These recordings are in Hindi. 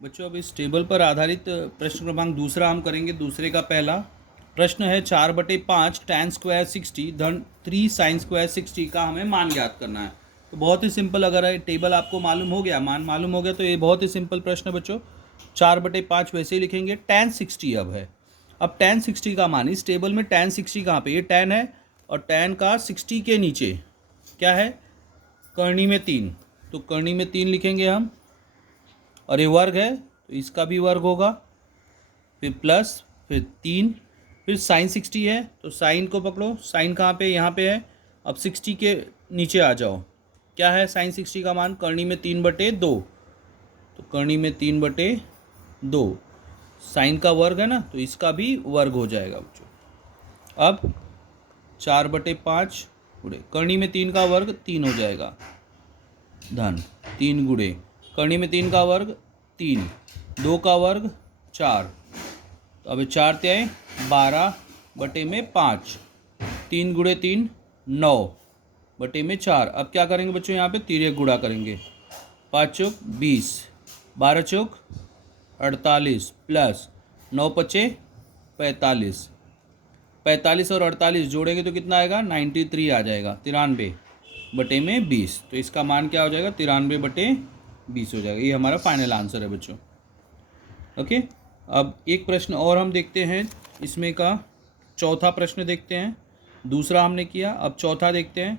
बच्चों अब इस टेबल पर आधारित प्रश्न क्रमांक दूसरा हम करेंगे। दूसरे का पहला प्रश्न है 4/5 tan स्क्वायर 60 धन 3 साइन स्क्वायर 60 का हमें मान ज्ञात करना है। तो बहुत ही सिंपल, अगर टेबल आपको मालूम हो गया, मान मालूम हो गया, तो ये बहुत ही सिंपल प्रश्न है बच्चों। 4/5 वैसे ही लिखेंगे। tan 60 अब है। अब tan 60 का मान इस टेबल में tan 60 कहाँ पे, ये tan है और tan का 60 के नीचे क्या है, करनी में 3, तो करनी में 3 लिखेंगे हम। और ये वर्ग है तो इसका भी वर्ग होगा, फिर प्लस, फिर 3, फिर साइन 60 है तो साइन को पकड़ो, साइन कहाँ पे, यहाँ पे है। अब 60 के नीचे आ जाओ, क्या है साइन 60 का मान, करनी में 3/2, तो करनी में 3/2 साइन का वर्ग है ना, तो इसका भी वर्ग हो जाएगा बच्चों। अब 4/5 गुणे करनी में 3 का वर्ग 3 हो जाएगा, धन 3 गुणे करनी में 3 का वर्ग 3, 2 का वर्ग 4, तो अब 4 त्याय 12/5, 3 गुणे 3 9/4। अब क्या करेंगे बच्चों, यहाँ पे तिर्यक गुणा करेंगे। 5 चौक 20, 12 चौक 48 प्लस 9 पचे 45, 45 और 48 जोड़ेंगे तो कितना आएगा, 93 आ जाएगा, 93/20। तो इसका मान क्या हो जाएगा, 93/20 हो जाएगा। ये हमारा फाइनल आंसर है बच्चों। ओके, अब एक प्रश्न और हम देखते हैं इसमें का, चौथा प्रश्न देखते हैं। दूसरा हमने किया, अब चौथा देखते हैं।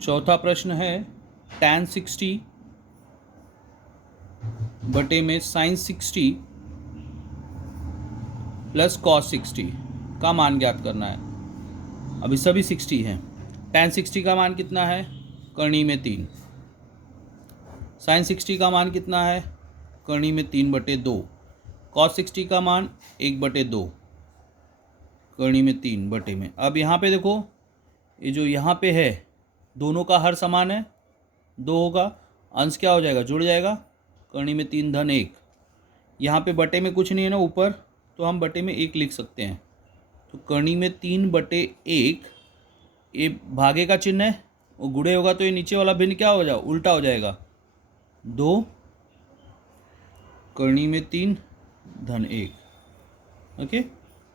चौथा प्रश्न है tan 60 बटे में साइन 60 प्लस cos 60 का मान ज्ञात करना है। अभी सभी 60 हैं। tan 60 का मान कितना है, करनी में 3। साइन 60 का मान कितना है, करनी में 3/2। cos 60 का मान 1/2, करनी में 3 में। अब यहाँ पे देखो, ये जो यहाँ पे है दोनों का हर समान है, 2 होगा, अंश क्या हो जाएगा, जुड़ जाएगा, करनी में 3 धन 1। यहाँ पे बटे में कुछ नहीं है ना ऊपर, तो हम बटे में 1 लिख सकते हैं। तो करनी में 3/1, ये भागे का चिन्ह है, वो गुणे होगा तो ये नीचे वाला भिन्न क्या हो जाएगा, उल्टा हो जाएगा, 2 करनी में 3 धन 1। ओके,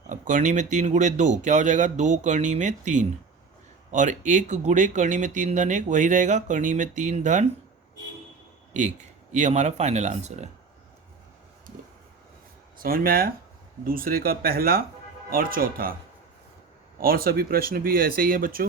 अब करनी में 3 गुणे 2 क्या हो जाएगा, 2 करनी में 3, और 1 गुणे करनी में 3 धन 1 वही रहेगा, करनी में 3 धन 1। ये हमारा फाइनल आंसर है। समझ में आया, दूसरे का पहला और चौथा। और सभी प्रश्न भी ऐसे ही हैं बच्चों।